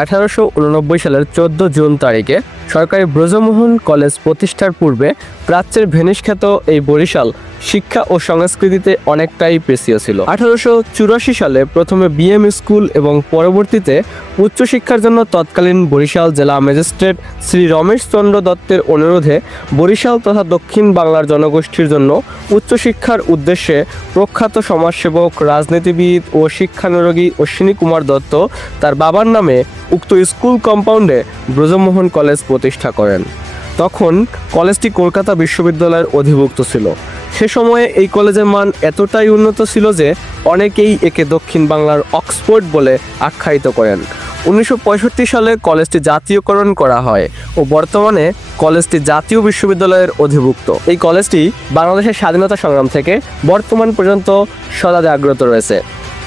1889 সালের 14 জুন তারিখে সরকারি ব্রজমোহন কলেজ প্রতিষ্ঠার পূর্বে প্রাচ্যের ভেনিস খ্যাত এই বরিশাল শিক্ষা ও সংস্কৃতিতে অনেকটাই পেছিয়ে ছিল। 1884 সালে প্রথমে বিএম স্কুল এবং পরবর্তীতে উচ্চশিক্ষার জন্য তৎকালীন বরিশাল জেলা ম্যাজিস্ট্রেট শ্রী রমেশ চন্দ্র দত্তের অনুরোধে বরিশাল তথা দক্ষিণ বাংলার জনগোষ্ঠীর জন্য উচ্চশিক্ষার উদ্দেশ্যে প্রখ্যাত সমাজসেবক, রাজনীতিবিদ ও শিক্ষানুরাগী অশ্বিনী কুমার দত্ত তার বাবার নামে উক্ত স্কুল কম্পাউন্ডে ব্রজমোহন কলেজ প্রতিষ্ঠা করেন। তখন কলেজটি কলকাতা বিশ্ববিদ্যালয়ের অধিভুক্ত ছিল। সে সময়ে এই কলেজের মান এতটাই উন্নত ছিল যে অনেকেই একে দক্ষিণ বাংলার অক্সফোর্ড বলে আখ্যায়িত করেন। 1965 সালে কলেজটি জাতীয়করণ করা হয় ও বর্তমানে কলেজটি জাতীয় বিশ্ববিদ্যালয়ের অধিভুক্ত। এই কলেজটি বাংলাদেশের স্বাধীনতা সংগ্রাম থেকে বর্তমান পর্যন্ত সদা জাগ্রত রয়েছে।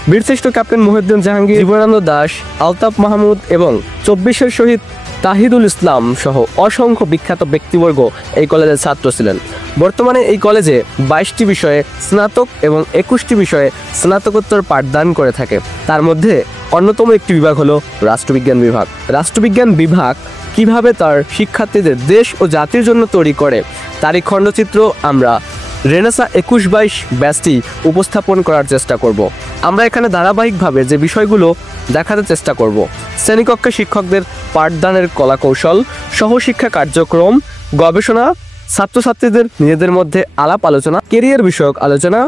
বীরশ্রেষ্ঠ ক্যাপ্টেন মহিউদ্দিন জাহাঙ্গীর, জীবনানন্দ দাশ, আলতাফ মাহমুদ এবং 24 শহীদ তাহিদুল ইসলাম সহ অসংখ্য বিখ্যাত ব্যক্তিবর্গ এই কলেজের ছাত্র ছিলেন। বর্তমানে এই কলেজে 22টি বিষয়ে স্নাতক এবং 21টি বিষয়ে স্নাতকোত্তর পাঠদান করে থাকে। তার মধ্যে অন্যতম একটি বিভাগ হলো রাষ্ট্রবিজ্ঞান বিভাগ। রাষ্ট্রবিজ্ঞান বিভাগ কিভাবে তার শিক্ষার্থীদের দেশ ও জাতির জন্য তৈরি করে তারই খণ্ডচিত্র আমরা রেনেসা 21-22 ব্যাচটি উপস্থাপন করার চেষ্টা করব। আমরা এখানে ধারাবাহিকভাবে যে বিষয়গুলো দেখাতে চেষ্টা করব: শ্রেণীকক্ষে শিক্ষকদের পাঠদানের কলাকৌশল, সহশিক্ষা কার্যক্রম, গবেষণা, ছাত্রছাত্রীদের নিজেদের মধ্যে আলাপ আলোচনা, কেরিয়ার বিষয়ক আলোচনা,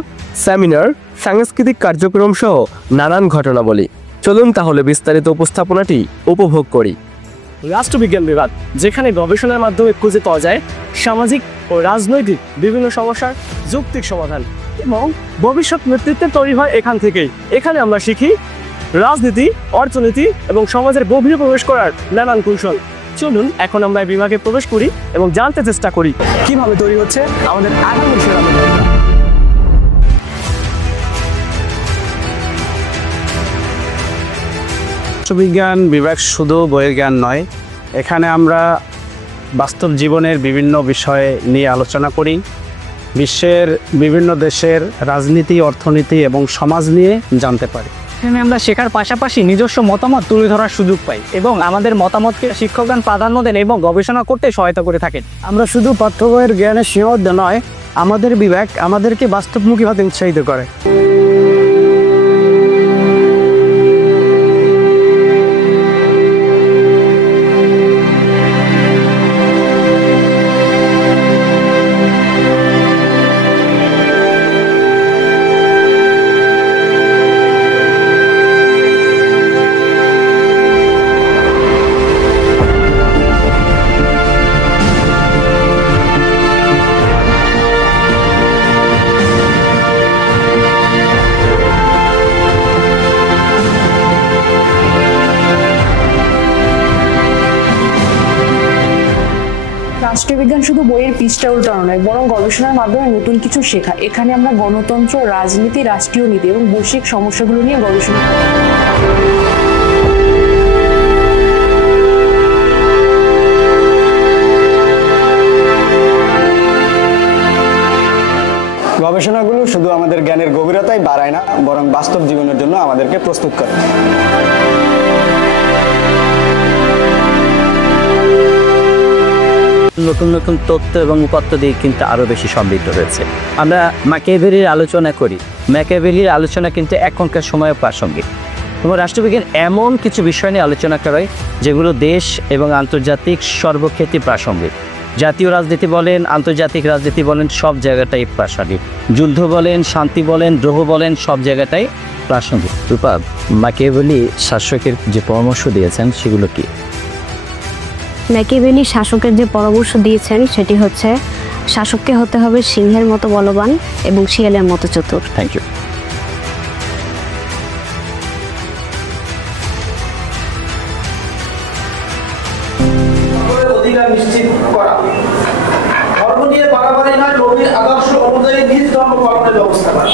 সেমিনার, সাংস্কৃতিক কার্যক্রম সহ নানান ঘটনাবলী। চলুন তাহলে বিস্তারিত উপস্থাপনাটি উপভোগ করি। রাষ্ট্রবিজ্ঞান বিভাগ, যেখানে গবেষণার মাধ্যমে খুঁজে পাওয়া যায় সামাজিক ও রাজনৈতিক বিভিন্ন সমস্যার যৌক্তিক সমাধান এবং ভবিষ্যৎ নেতৃত্ব তৈরি হয় এখান থেকেই। এখানে আমরা শিখি রাজনীতি, অর্থনীতি এবং সমাজের গভীরে প্রবেশ করার নানান কৌশল। চলুন এখন আমরা এই বিভাগে প্রবেশ করি এবং জানতে চেষ্টা করি কিভাবে তৈরি হচ্ছে আমাদের আগামী সেরা বিভাগ। রাষ্ট্রবিজ্ঞান বিভাগ শুধু বইয়ের জ্ঞান নয়, এখানে আমরা বাস্তব জীবনের বিভিন্ন বিষয় নিয়ে আলোচনা করি। বিশ্বের বিভিন্ন দেশের রাজনীতি, অর্থনীতি এবং সমাজ নিয়ে জানতে পারি। এখানে আমরা শেখার পাশাপাশি নিজস্ব মতামত তুলে ধরার সুযোগ পাই এবং আমাদের মতামতকে শিক্ষকগণ প্রাধান্য দেন এবং গবেষণা করতে সহায়তা করে থাকেন। আমরা শুধু পাঠ্য বইয়ের জ্ঞানের সীমাবদ্ধ নয়, আমাদের বিভাগ আমাদেরকে বাস্তবমুখী হতে উৎসাহিত করে। রাষ্ট্রবিজ্ঞান শুধু বইয়ের পৃষ্ঠা উল্টানো নয়, বরং গবেষণার মাধ্যমে নতুন কিছু শেখা। এখানে আমরা গণতন্ত্র, রাজনীতি, রাষ্ট্রীয় নীতি এবং বৈশ্বিক সমস্যাগুলো নিয়ে গবেষণা করি। গবেষণাগুলো শুধু আমাদের জ্ঞানের গভীরতাই বাড়ায় না, বরং বাস্তব জীবনের জন্য আমাদেরকে প্রস্তুত করে। নতুন নতুন তথ্য এবং উপাত্ত দিয়ে কিন্তু আরও বেশি সমৃদ্ধ হয়েছে। আমরা ম্যাকিয়াভেলির আলোচনা করি, ম্যাকিয়াভেলির আলোচনা কিন্তু এখনকার সময়ে প্রাসঙ্গিক। এবং রাষ্ট্রবিজ্ঞান এমন কিছু বিষয় নিয়ে আলোচনা করে যেগুলো দেশ এবং আন্তর্জাতিক সর্বক্ষেত্রে প্রাসঙ্গিক। জাতীয় রাজনীতি বলেন, আন্তর্জাতিক রাজনীতি বলেন, সব জায়গাটাই প্রাসঙ্গিক। যুদ্ধ বলেন, শান্তি বলেন, দ্রোহ বলেন, সব জায়গাটাই প্রাসঙ্গিক। রূপা, ম্যাকিয়াভেলি শাসকের যে পরামর্শ দিয়েছেন সেগুলো কি? ম্যাকিয়াভেলি শাসকের যে পরামর্শ দিয়েছেন সেটি হচ্ছে শাসককে হতে হবে সিংহের মতো বলবান এবং শিয়ালের মতো চতুর। Thank you. অধিকার নিশ্চিত করা, ধর্ম নিয়ে বাড়াবাড়ি নয়, নবীর আদর্শ অনুযায়ী নিজ ধর্ম পালনের ব্যবস্থা করা।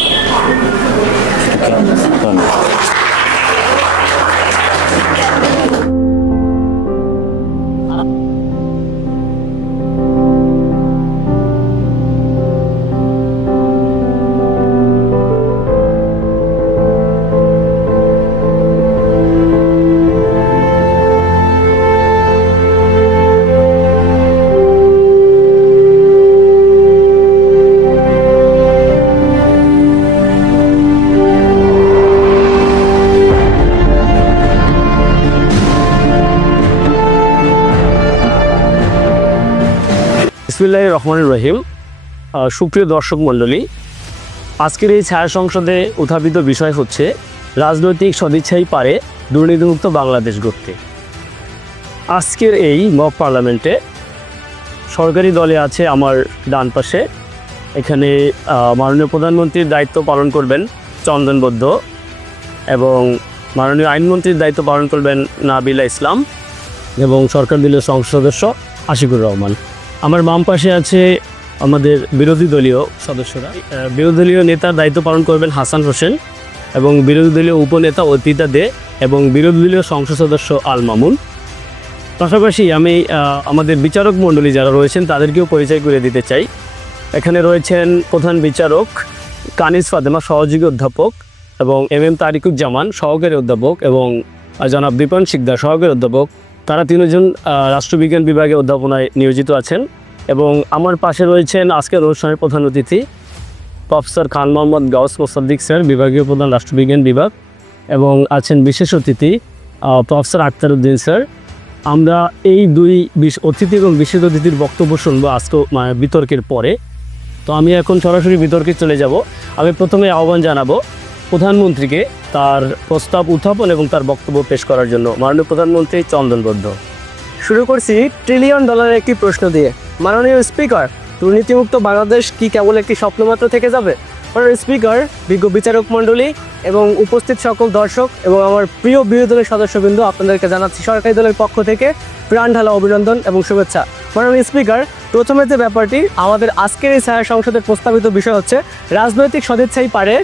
বিসমিল্লাহির রহমানির রহিম। সুপ্রিয় দর্শক মণ্ডলী, আজকের এই ছায়া সংসদে উত্থাপিত বিষয় হচ্ছে রাজনৈতিক সদিচ্ছাই পারে দুর্নীতিমুক্ত বাংলাদেশ গড়তে। আজকের এই মক পার্লামেন্টে সরকারি দলে আছে আমার ডান পাশে, এখানে মাননীয় প্রধানমন্ত্রীর দায়িত্ব পালন করবেন চন্দন বৈদ্য এবং মাননীয় আইনমন্ত্রীর দায়িত্ব পালন করবেন নাবিলা ইসলাম এবং সরকার দলীয় সংসদ সদস্য আশিকুর রহমান। আমার বাম পাশে আছে আমাদের বিরোধী দলীয় সদস্যরা। বিরোধী দলীয় নেতার দায়িত্ব পালন করবেন হাসান হোসেন এবং বিরোধী দলীয় উপনেতা অর্পিতা দে এবং বিরোধী দলীয় সংসদ সদস্য আল মামুন। পাশাপাশি আমি আমাদের বিচারক মণ্ডলী যারা রয়েছেন তাদেরকেও পরিচয় করে দিতে চাই। এখানে রয়েছেন প্রধান বিচারক কানিজ ফাতেমা সহযোগী অধ্যাপক এবং এম তারিকুজ্জামান সহকারী অধ্যাপক এবং জনাব দীপন শিকদার সহকারী অধ্যাপক। তারা তিনজন রাষ্ট্রবিজ্ঞান বিভাগে অধ্যাপনায় নিয়োজিত আছেন। এবং আমার পাশে রয়েছেন আজকের অনুষ্ঠানের প্রধান অতিথি professor Khan Mohammad Gauss Mosaddik sir, বিভাগীয় প্রধান রাষ্ট্রবিজ্ঞান বিভাগ, এবং আছেন বিশেষ অতিথি প্রফেসর আক্তার উদ্দিন স্যার। আমরা এই দুই অতিথি এবং বিশেষ অতিথির বক্তব্য শুনবো আজকে বিতর্কের পরে। তো আমি এখন সরাসরি বিতর্কে চলে যাব। আমি প্রথমে আহ্বান জানাবো প্রধানমন্ত্রীকে তার প্রস্তাব উত্থাপন এবং তার বক্তব্য পেশ করার জন্য। মাননীয় প্রধানমন্ত্রী চন্দন বৈদ্য। শুরু করছি $1 ট্রিলিয়ন একটি প্রশ্ন দিয়ে। মাননীয় স্পিকার, দুর্নীতিমুক্ত বাংলাদেশ কি কেবল একটি স্বপ্নমাত্র থেকে যাবে? মাননীয় স্পিকার, বিজ্ঞ বিচারক মণ্ডলী এবং উপস্থিত সকল দর্শক এবং আমার প্রিয় বিরোধী দলের সদস্যবৃন্দ, আপনাদেরকে জানাচ্ছি সরকারি দলের পক্ষ থেকে প্রাণ ঢালা অভিনন্দন এবং শুভেচ্ছা। মাননীয় স্পিকার, প্রথমে যে ব্যাপারটি, আমাদের আজকের এই ছায়া সংসদের প্রস্তাবিত বিষয় হচ্ছে রাজনৈতিক সদিচ্ছাই পারে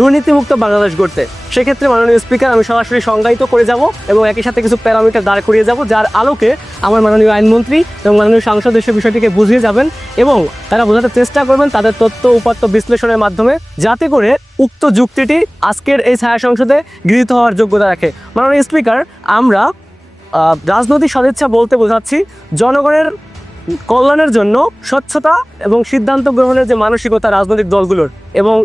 দুর্নীতিমুক্ত বাংলাদেশ গড়তে। সেক্ষেত্রে মাননীয় স্পিকার, আমি সরাসরি সংজ্ঞায়িত করে যাব এবং একই সাথে কিছু প্যারামিটার দাঁড় করিয়ে যাব, যার আলোকে আমার মাননীয় আইনমন্ত্রী এবং মাননীয় সাংসদ এসে বিষয়টিকে বুঝিয়ে যাবেন এবং তারা বোঝাতে চেষ্টা করবেন তাদের তথ্য উপাত্ত বিশ্লেষণের মাধ্যমে, যাতে করে উক্ত যুক্তিটি আজকের এই ছায়া সংসদে গৃহীত হওয়ার যোগ্যতা রাখে। মাননীয় স্পিকার, আমরা রাজনৈতিক সদিচ্ছা বলতে বোঝাচ্ছি জনগণের কল্যাণের জন্য স্বচ্ছতা এবং সিদ্ধান্ত গ্রহণের যে মানসিকতা রাজনৈতিক দলগুলোর, এবং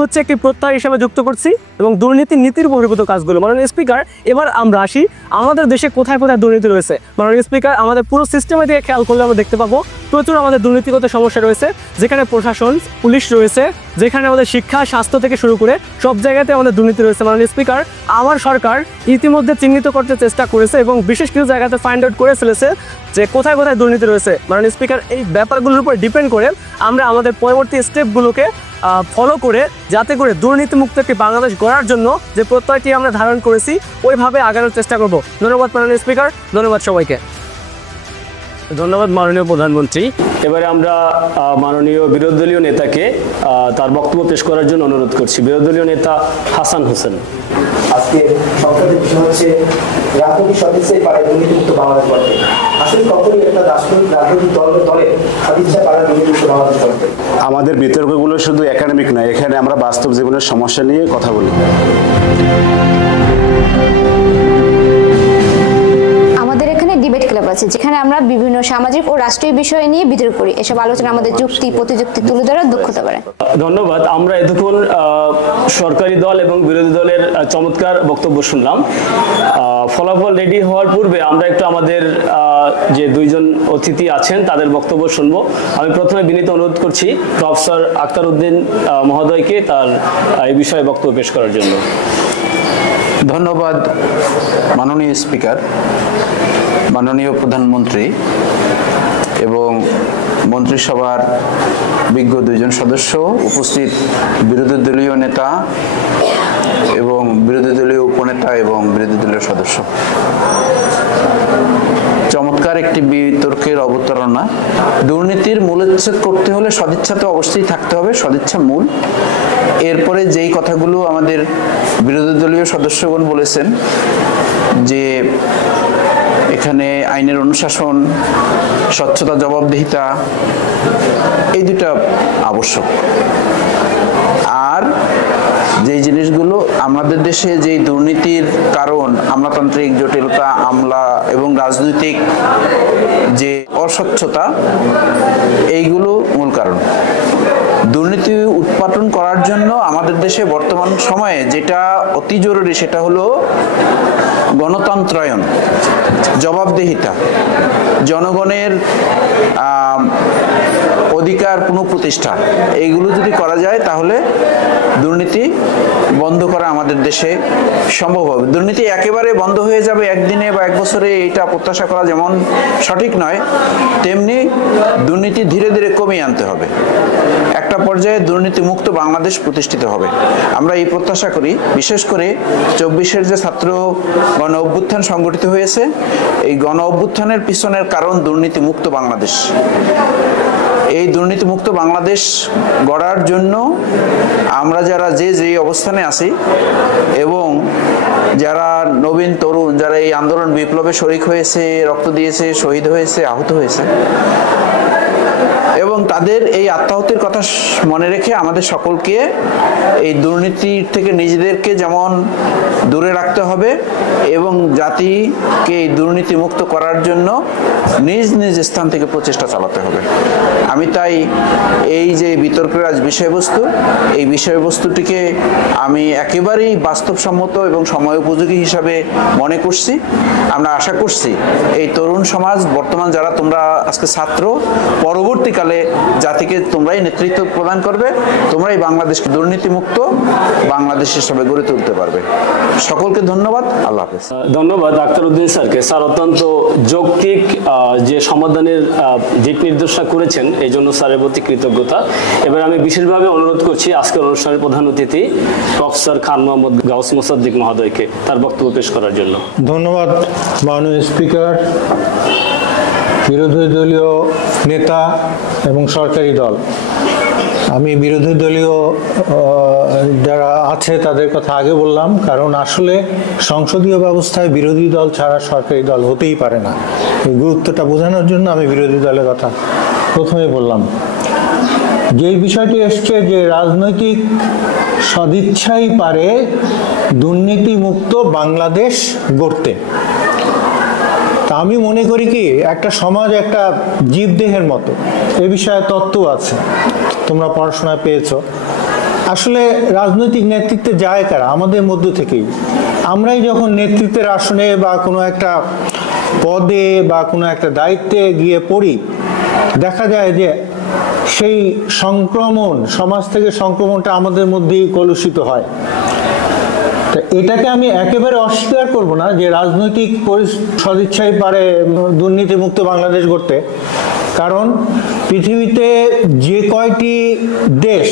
হচ্ছে একটি প্রত্যয় হিসেবে যুক্ত করছি, এবং দুর্নীতি নীতির বহির্ভূত কাজগুলো। মাননীয় স্পিকার, এবার আমরা আসি আমাদের দেশে কোথায় কোথায় দুর্নীতি রয়েছে। মাননীয় স্পিকার, আমাদের পুরো সিস্টেমের দিকে খেয়াল করলে আমরা দেখতে পাবো প্রচুর আমাদের দুর্নীতিগত সমস্যা রয়েছে, যেখানে প্রশাসন পুলিশ রয়েছে, যেখানে আমাদের শিক্ষা স্বাস্থ্য থেকে শুরু করে সব জায়গাতে আমাদের দুর্নীতি রয়েছে। মাননীয় স্পিকার, আমার সরকার ইতিমধ্যে চিহ্নিত করতে চেষ্টা করেছে এবং বিশেষ কিছু জায়গাতে ফাইন্ড আউট করে ফেলেছে যে কোথায় কোথায় দুর্নীতি রয়েছে। মাননীয় স্পিকার, এই ব্যাপারগুলোর উপর ডিপেন্ড করে আমরা আমাদের পরবর্তী স্টেপগুলোকে ফলো করে, যাতে করে দুর্নীতিমুক্ত একটি বাংলাদেশ গড়ার জন্য যে প্রত্যয়টি আমরা ধারণ করেছি ওইভাবে আগানোর চেষ্টা করব। ধন্যবাদ মাননীয় স্পিকার, ধন্যবাদ সবাইকে। ধন্যবাদ মাননীয় প্রধানমন্ত্রী। এবারে আমরা মাননীয় বিরোধী দলীয় নেতাকে তার বক্তব্য পেশ করার জন্য অনুরোধ করছি। বিরোধী দলীয় নেতা হাসান হোসেন। আজকে সংসদের বিষয় হচ্ছে রাজনৈতিক সদিচ্ছাই পারে দুর্নীতিমুক্ত বাংলাদেশ গড়তে। আসলে কখনই একটা রাজনৈতিক দলের সদিচ্ছা পারে দুর্নীতিমুক্ত বাংলাদেশ গড়তে। আমাদের বিতর্কগুলো শুধু একাডেমিক নয়, এখানে আমরা বাস্তব জীবনের সমস্যা নিয়ে কথা বলি। আমাদের এখানে ডিবেট ক্লাব আছে, যেখানে আমরা বিভিন্ন সামাজিক ও রাষ্ট্রীয় বিষয় নিয়ে বিতর্ক করি। এসব আলোচনা আমাদের যুক্তি প্রতিযুক্তি তুলে ধরার দক্ষতা বাড়ায়। ধন্যবাদ। আমরা এতক্ষণ সরকারি দল এবং বিরোধী দলের চমৎকার বক্তব্য শুনলাম। ফলাফল রেডি হওয়ার পূর্বে আমরা একটু আমাদের যে দুইজন অতিথি আছেন তাদের বক্তব্য শুনবো। আমি প্রথমে বিনীত অনুরোধ করছি প্রফেসর আক্তার উদ্দিন মহোদয়কে তার এই বিষয়ে বক্তব্য পেশ করার জন্য। ধন্যবাদ মাননীয় স্পিকার, মাননীয় প্রধানমন্ত্রী এবং মন্ত্রিসভার বিজ্ঞ দুইজন সদস্য, উপস্থিত বিরোধী দলীয় নেতা এবং বিরোধী দলীয় উপনেতা এবং বিরোধী দলীয় সদস্য। চমৎকার একটি বিতর্কের অবতারণা। দুর্নীতির মূলোচ্ছেদ করতে হলে সদিচ্ছা তো অবশ্যই থাকতে হবে, সদিচ্ছা মূল। এরপরে যেই কথাগুলো আমাদের বিরোধী দলীয় সদস্যগণ বলেছেন যে এখানে আইনের অনুশাসন, স্বচ্ছতা, জবাবদিহিতা, এই দুটা আবশ্যক। আর যেই জিনিসগুলো আমাদের দেশে যেই দুর্নীতির কারণ, আমলাতান্ত্রিক জটিলতা, আমলা এবং রাজনৈতিক যে অস্বচ্ছতা, এইগুলো মূল কারণ। দুর্নীতি উৎপাদন করার জন্য আমাদের দেশে বর্তমান সময়ে যেটা অতি জরুরি সেটা হলো গণতন্ত্রায়ন, জবাবদিহিতা, জনগণের অধিকার পুনঃপ্রতিষ্ঠা, এইগুলো যদি করা যায় তাহলে দুর্নীতি বন্ধ করা আমাদের দেশে সম্ভব হবে। দুর্নীতি একেবারে বন্ধ হয়ে যাবে একদিনে বা এক বছরে, এটা প্রত্যাশা করা যেমন সঠিক নয়, তেমনি দুর্নীতি ধীরে ধীরে কমিয়ে আনতে হবে। একটা পর্যায়ে দুর্নীতি মুক্ত বাংলাদেশ প্রতিষ্ঠিত হবে, আমরা এই প্রত্যাশা করি। বিশেষ করে 24-এর যে ছাত্র গণ অভ্যুত্থান সংগঠিত হয়েছে, এই গণ অভ্যুত্থানের পিছনের কারণ দুর্নীতি মুক্ত বাংলাদেশ। এই দুর্নীতিমুক্ত বাংলাদেশ গড়ার জন্য আমরা যারা যে অবস্থানে আছি এবং যারা নবীন তরুণ, যারা এই আন্দোলন বিপ্লবে শরিক হয়েছে, রক্ত দিয়েছে, শহীদ হয়েছে, আহত হয়েছে, এবং তাদের এই আত্মাহুতির কথা মনে রেখে আমাদের সকলকে এই দুর্নীতির থেকে নিজেদেরকে যেমন দূরে রাখতে হবে এবং জাতিকে এই দুর্নীতি মুক্ত করার জন্য নিজ নিজ স্থান থেকে প্রচেষ্টা চালাতে হবে। আমি তাই এই যে বিতর্কের আজ বিষয়বস্তু, এই বিষয়বস্তুটিকে আমি একেবারেই বাস্তবসম্মত এবং সময় উপযোগী হিসাবে মনে করছি। আমরা আশা করছি এই তরুণ সমাজ, বর্তমান যারা তোমরা আজকে ছাত্র, পরবর্তীকালে জাতিকে তোমরাই নেতৃত্ব প্রদান করবে, তোমরাই বাংলাদেশকে দুর্নীতিমুক্ত বাংলাদেশ হিসাবে গড়ে তুলতে পারবে। সকলকে ধন্যবাদ, আল্লাহ হাফেজ। ধন্যবাদ আখতারউদ্দিন স্যারকে। স্যার অত্যন্ত যৌক্তিক যে সমাধানের দিক নির্দেশনা করেছেন, এই জন্য স্যারের প্রতি কৃতজ্ঞতা। এবার আমি বিশেষভাবে অনুরোধ করছি আজকের অনুষ্ঠানের প্রধান অতিথি প্রফেসর খান মোহাম্মদ গাউস মোসাদ্দিক মহোদয়কে তার বক্তব্য পেশ করার জন্য। ধন্যবাদ মাননীয় স্পিকার, বিরোধী দলীয় নেতা এবং সরকারি দল। আমি বিরোধী দলীয় যারা আছে তাদের কথা আগে বললাম, কারণ আসলে সংসদীয় ব্যবস্থায় বিরোধী দল ছাড়া সরকারি দল হতেই পারে না। এই গুরুত্বটা বোঝানোর জন্য আমি বিরোধী দলের কথা প্রথমে বললাম। যেই বিষয়টি এসছে যে রাজনৈতিক সদিচ্ছাই পারে দুর্নীতিমুক্ত বাংলাদেশ গড়তে, তা আমি মনে করি কি একটা সমাজ একটা জীবদেহের মতো, এ বিষয়ে তত্ত্ব আছে, তোমরা পড়াশোনায় পেয়েছো। আসলে রাজনৈতিক নেতৃত্বে যায় কারা? আমাদের মধ্য থেকেই। আমরাই যখন নেতৃত্বের আসনে বা কোনো একটা পদে বা কোনো একটা দায়িত্বে গিয়ে পড়ি, দেখা যায় যে সেই সংক্রমণ, সমাজ থেকে সংক্রমণটা আমাদের মধ্যেই কলুষিত হয়। এটাকে আমি একেবারে অস্বীকার করব না যে রাজনৈতিক সদিচ্ছাই পারে দুর্নীতিমুক্ত বাংলাদেশ গড়তে, কারণ পৃথিবীতে যে কয়টি দেশ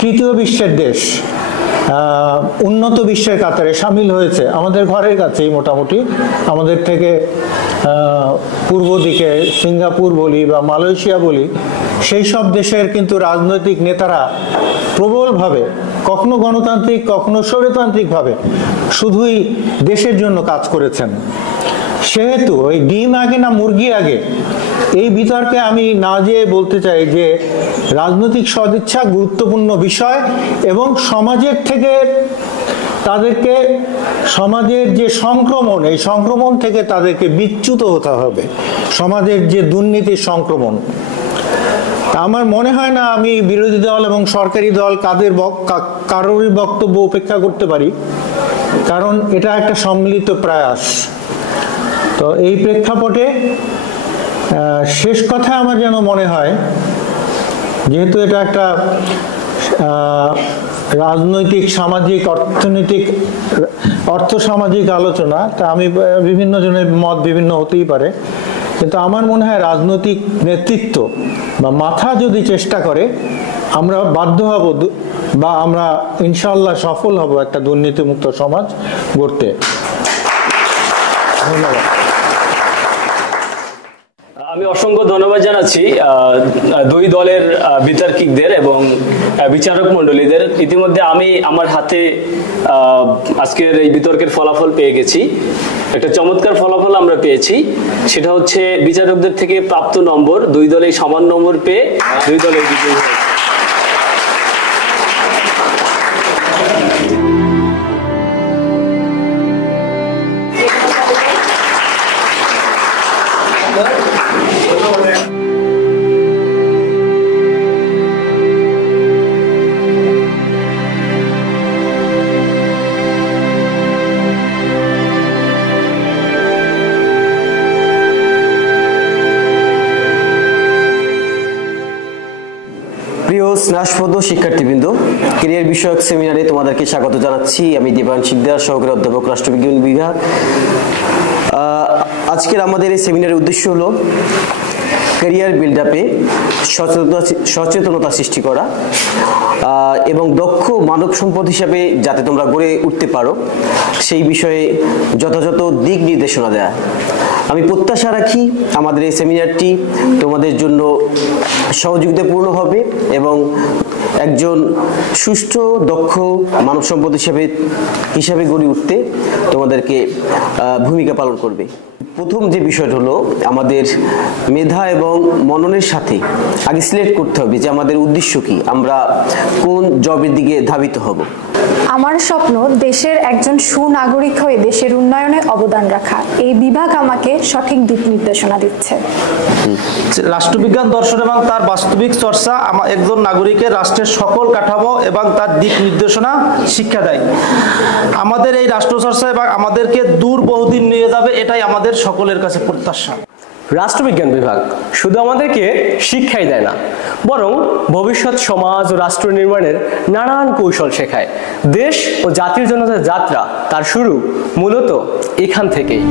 তৃতীয় বিশ্বের দেশ উন্নত বিশ্বের কাতারে সামিল হয়েছে, আমাদের ঘরের কাছেই মোটামুটি, আমাদের থেকে পূর্ব দিকে সিঙ্গাপুর বলি বা মালয়েশিয়া বলি, সেই সব দেশের কিন্তু রাজনৈতিক নেতারা প্রবলভাবে, কখনো গণতান্ত্রিক কখনো স্বৈরতান্ত্রিকভাবে, শুধুই দেশের জন্য কাজ করেছেন। সেহেতু ওই ডিম আগে না মুরগি আগে, এই বিতর্কে আমি না যেয়ে বলতে চাই যে রাজনৈতিক সদিচ্ছা গুরুত্বপূর্ণ বিষয় এবং সমাজের থেকে তাদেরকে, সমাজের যে সংক্রমণ, এই সংক্রমণ থেকে তাদেরকে বিচ্যুত হতে হবে, সমাজের যে দুর্নীতির সংক্রমণ। আমার মনে হয় না আমি বিরোধী দল এবং সরকারি দল কারোর বক্তব্য উপেক্ষা করতে পারি, কারণ এটা একটা সম্মিলিত প্রয়াস। তো এই প্রেক্ষাপটে শেষ কথা আমার যেন মনে হয়, যেহেতু এটা একটা রাজনৈতিক, সামাজিক, অর্থনৈতিক, অর্থসামাজিক আলোচনা, তা আমি বিভিন্ন জনের মত বিভিন্ন হতেই পারে, কিন্তু আমার মনে হয় রাজনৈতিক নেতৃত্ব বা মাথা যদি চেষ্টা করে, আমরা বাধ্য হব বা আমরা ইনশাআল্লাহ সফল হব একটা দুর্নীতিমুক্ত সমাজ গড়তে। ধন্যবাদ। আমি অসংখ্য ধন্যবাদ জানাচ্ছি দুই দলের বিতর্কিকদের এবং বিচারক মণ্ডলীদের। ইতিমধ্যে আমি আমার হাতে আজকের এই বিতর্কের ফলাফল পেয়ে গেছি। একটা চমৎকার ফলাফল আমরা পেয়েছি, সেটা হচ্ছে বিচারকদের থেকে প্রাপ্ত নম্বর, দুই দলে সমান নম্বর পেয়ে দুই দলের বিজয়ী হয়েছে। ক্লাসপদ শিক্ষার্থীবৃন্দ, ক্যারিয়ার বিষয়ক সেমিনারে তোমাদেরকে স্বাগত জানাচ্ছি। আমি দীপায়ন শিকদার, সহকারী অধ্যাপক, রাষ্ট্রবিজ্ঞান বিভাগ। আজকের আমাদের এই সেমিনারের উদ্দেশ্য হলো ক্যারিয়ার বিল্ড আপে সচেতনতা সৃষ্টি করা এবং দক্ষ মানব সম্পদ হিসাবে যাতে তোমরা গড়ে উঠতে পারো সেই বিষয়ে যথাযথ দিক নির্দেশনা দেয়া। আমি প্রত্যাশা রাখি আমাদের এই সেমিনারটি তোমাদের জন্য সহযোগিতাপূর্ণ হবে এবং একজন সুষ্ঠু দক্ষ মানব সম্পদ হিসাবে গড়ে উঠতে তোমাদেরকে ভূমিকা পালন করবে। প্রথম যে বিষয়টা হলো আমাদের মেধা এবং মননের সাথে আগে সিলেক্ট করতে হবে যে আমাদের উদ্দেশ্য কি, আমরা কোন জবের দিকে ধাবিত হব। আমার স্বপ্ন দেশের একজন সুনাগরিক হয়ে দেশের উন্নয়নে অবদান রাখা। এই বিভাগ আমাকে সঠিক দিক নির্দেশনা দিচ্ছে। রাষ্ট্রবিজ্ঞান দর্শন এবং তার বাস্তবিক চর্চা একজন নাগরিকের রাষ্ট্রের সকল কাঠামো এবং তার দিক নির্দেশনা শিক্ষা দেয়। আমাদের এই রাষ্ট্র চর্চা এবং আমাদেরকে দূর বহুদিন নিয়ে যাবে, এটাই আমাদের সকলের কাছে প্রত্যাশা। রাষ্ট্রবিজ্ঞান বিভাগ শুধু আমাদেরকে শিক্ষাই দেয় না, বরং ভবিষ্যৎ সমাজ ও রাষ্ট্র নির্মাণের নানান কৌশল শেখায়। দেশ ও জাতির জন্য যাত্রা তার শুরু মূলত এখান থেকেই।